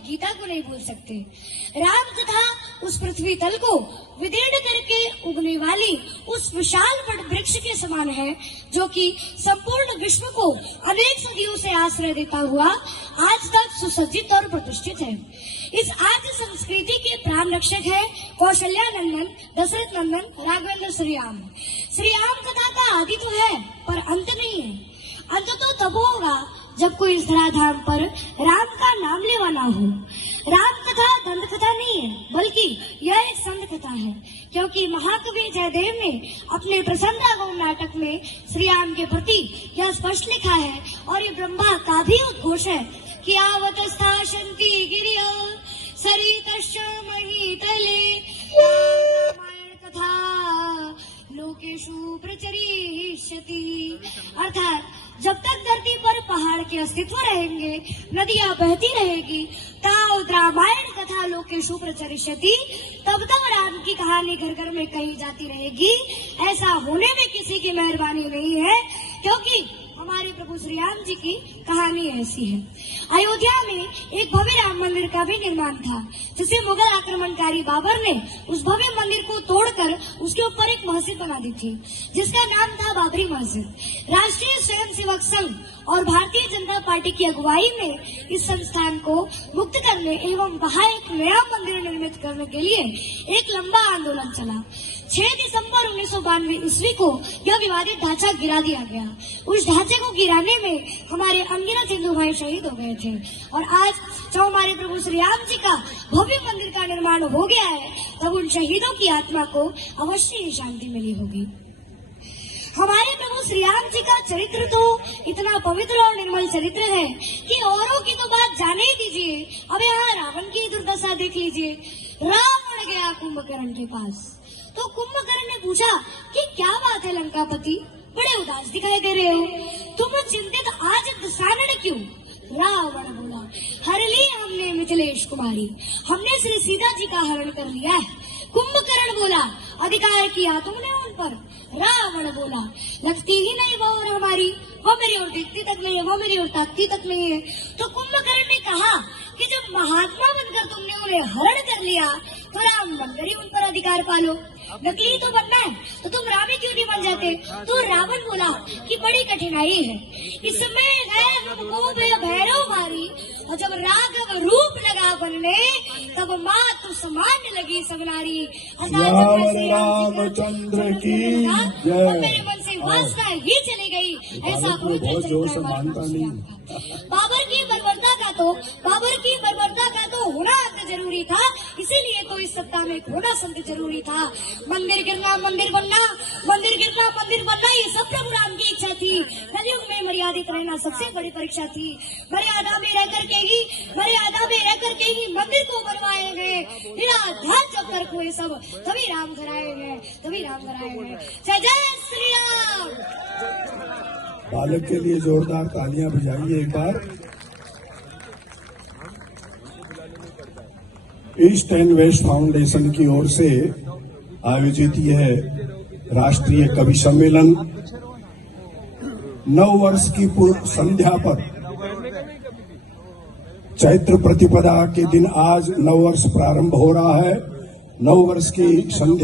भगवत गीता को नहीं भूल सकते। राम कथा उस पृथ्वी तल को विदीर्ण करके उगने वाली उस विशाल वट वृक्ष के समान है, जो कि संपूर्ण विश्व को अनेक सदियों से आश्रय देता हुआ आज तक सुसज्जित और प्रतिष्ठित है। इस आद्य संस्कृति के प्राण रक्षक है कौशल्या नंदन, दशरथ नंदन, राघवेंद्र श्रीराम। श्रीराम कथा का आदि तो है पर अंत नहीं है। अंत तो तब होगा जब कोई इस धराधाम पर राम का नाम लेवाना हो। राम कथा दंत कथा नहीं है, बल्कि यह एक संत कथा है, क्योंकि महाकवि जयदेव ने अपने प्रसन्न गौण नाटक में श्री राम के प्रति यह स्पष्ट लिखा है, और ये ब्रह्मा का भी उद्घोष है कि आवत स्थाशन्ति गिरिय सरितश्च महीतले रामायण कथा लोकेषु प्रचरिष्यति। अर्थात जब तक धरती पर पहाड़ के अस्तित्व रहेंगे, नदियां बहती रहेगी, तावत रामायण कथा लोकेषु प्रचरिष्यति, तब तक राम की कहानी घर घर में कही जाती रहेगी। ऐसा होने में किसी की मेहरबानी नहीं है, क्योंकि हमारे प्रभु श्री राम जी की कहानी ऐसी है। अयोध्या में एक भव्य राम मंदिर का भी निर्माण था, जिसे मुगल आक्रमणकारी बाबर ने उस भव्य मंदिर को तोड़कर उसके ऊपर एक मस्जिद बना दी थी, जिसका नाम था बाबरी मस्जिद। राष्ट्रीय स्वयंसेवक संघ और भारतीय जनता पार्टी की अगुवाई में इस संस्थान को मुक्त करने एवं वहां एक नया मंदिर निर्मित करने के लिए एक लंबा आंदोलन चला। 6 दिसंबर 1992 ईस्वी को यह विवादित ढांचा गिरा दिया गया। उस ढांचे को गिराने में हमारे अनगिनत हिंदू भाई शहीद हो गए थे, और आज जब हमारे प्रभु श्री राम जी का भव्य मंदिर का निर्माण हो गया है, तब उन शहीदों की आत्मा को अवश्य ही शांति मिली होगी। हमारे प्रभु श्री राम जी का चरित्र तो इतना पवित्र और निर्मल चरित्र है कि औरों की तो बात जाने ही दीजिए। अब यहाँ रावण की दुर्दशा देख लीजिए। रावण गया कुंभकर्ण के पास, तो कुंभकर्ण ने पूछा कि क्या बात है लंकापति, बड़े उदास दिखाई दे रहे हो, तुम चिंतित आज दशानन क्यों? रावण बोला, हर ली हमने मिथिलेश कुमारी, हमने श्री सीता जी का हरण कर लिया है। कुंभकर्ण बोला, अधिकार किया तुमने उन पर? रावण बोला, लगती ही नहीं वो और हमारी, वो मेरी ओर देखती तक नहीं है, वो मेरी ओर ताकती तक नहीं है। तो कुंभकर्ण ने कहा कि जब महात्मा बनकर तुमने उन्हें हरण कर लिया, तो राम बनकर ही उन पर अधिकार पालो। नकली तो बनना है, तो तुम राम ही क्यों नहीं बन जाते? तो रावण बोला कि बड़ी कठिनाई है, इसमें है हमको भैरव मारी, और जब राघव रूप लगा बनने, तब मातु समान लगी सब नारी। रामचंद्र की जय। मेरे मन से वासना ही चली गई, ऐसा बाबर की बर्बरता का तो होना अंत जरूरी था, इसीलिए तो इस सप्ताह में होना संत जरूरी था। मंदिर गिरना मंदिर बनना, मंदिर गिरना मंदिर बनना, ये सब प्रभु राम की इच्छा थी। कलयुग में मर्यादित रहना सबसे बड़ी परीक्षा थी। मर्यादा में रह करके ही मंदिर को बनवाए गए। निराधार जब तक हुए सब, तभी राम घर आए हैं, तभी राम घर आए हैं। जय जय श्री राम। बालक के लिए जोरदार तालियां बजाइए एक बार। ईस्ट एंड वेस्ट फाउंडेशन की ओर से आयोजित यह राष्ट्रीय कवि सम्मेलन 9 वर्ष की पूर्व संध्या पर चैत्र प्रतिपदा के दिन आज 9 वर्ष प्रारंभ हो रहा है। 9 वर्ष की संध्या